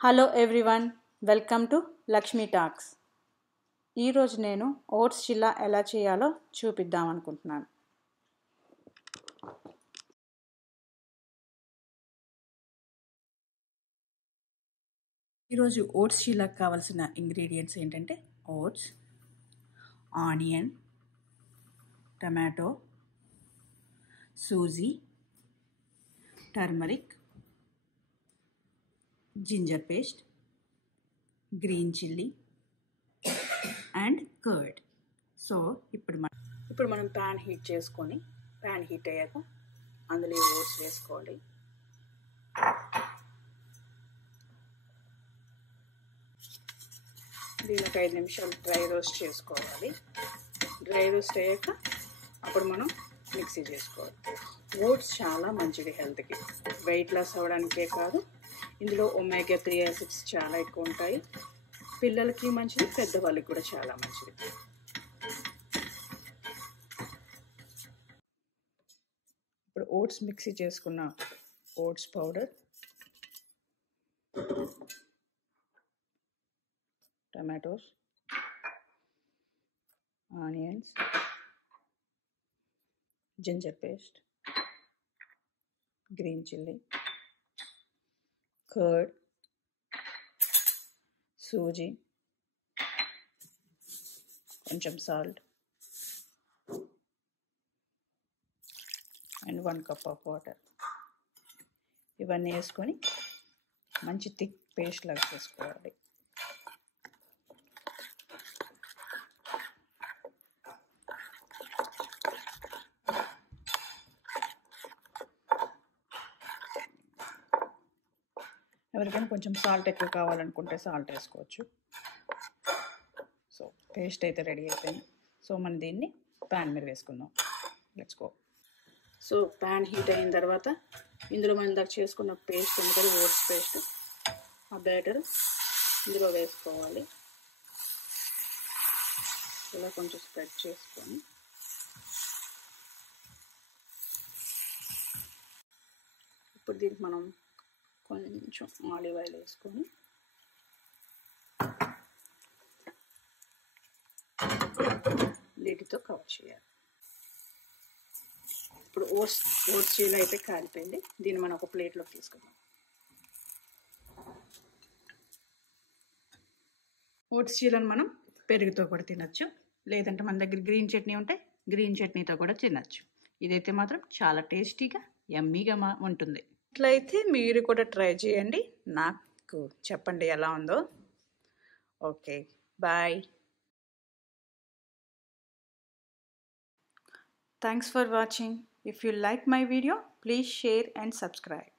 Hello everyone, welcome to Lakshmi talks. ఈరోజు నేను oats Chilla ఎలా చేయాలో చూపిద్దాం అనుకుంటున్నాను. ఈరోజు ఓట్స్ చిల్లాకి కావాల్సిన ఇంగ్రీడియంట్స్ ఏంటంటే oats, onion, tomato, suji, turmeric, ginger paste, green chilli and curd. So ఇప్పుడు మనం ప్యాన్ హీట్ చేసుకొని, ప్యాన్ హీట్ అయ్యాక అందులో ఓట్స్ వేసుకోవాలి. దీని ఒక 5 నిమిషాలు డ్రై రోస్ట్ చేసుకోవాలి. డ్రై రోస్ట్ అయ్యాక అప్పుడు మనం మిక్సీ చేసుకోవాలి. ఓట్స్ చాలా మంచిది హెల్త్కి, వెయిట్ లాస్ అవ్వడానికే కాదు, ఇందులో ఒమేగా 3 యాసిడ్స్ చాలా ఎక్కువ ఉంటాయి. పిల్లలకి మంచిది, పెద్దవాళ్ళకి కూడా చాలా మంచిది. ఇప్పుడు ఓట్స్ మిక్సీ చేసుకున్న oats powder, tomatoes, onions, ginger paste, green chilli, curd, suji, కొంచెం salt and 1 cup of water. ఇవన్నీ వేసుకొని మంచి థిక్ పేస్ట్ లాగా చేసుకోవాలి. ఎవరికైనా కొంచెం సాల్ట్ ఎక్కువ కావాలనుకుంటే సాల్ట్ వేసుకోవచ్చు. సో పేస్ట్ అయితే రెడీ అయిపోయింది. సో మనం దీన్ని ప్యాన్ మీద వేసుకుందాం. Let's go. So pan heat అయిన తర్వాత ఇందులో మనం ఇందాక చేసుకున్న పేస్ట్ ఉంది కదా, ఓట్స్ పేస్ట్, ఆ బ్యాటర్ ఇందులో వేసుకోవాలి. ఇలా కొంచెం స్ప్రెడ్ చేసుకొని ఇప్పుడు దీనికి మనం కొంచెం ఆలివ్ ఆయిల్ వేసుకొని లిడ్తో కవర్ చేయాలి. ఇప్పుడు ఓట్స్ చీలా అయితే కాలిపోయింది. దీన్ని మనం ఒక ప్లేట్లోకి తీసుకుందాం. ఓట్స్ చీలను మనం పెరుగుతో కూడా తినచ్చు, లేదంటే మన దగ్గర గ్రీన్ చట్నీ ఉంటే గ్రీన్ చట్నీతో కూడా తినచ్చు. ఇదైతే మాత్రం చాలా టేస్టీగా యమ్మీగా ఉంటుంది. ఇట్లయితే మీరు కూడా ట్రై చేయండి, నాకు చెప్పండి ఎలా ఉందో. Okay, bye. Thanks for watching. If you like my video, please share and subscribe.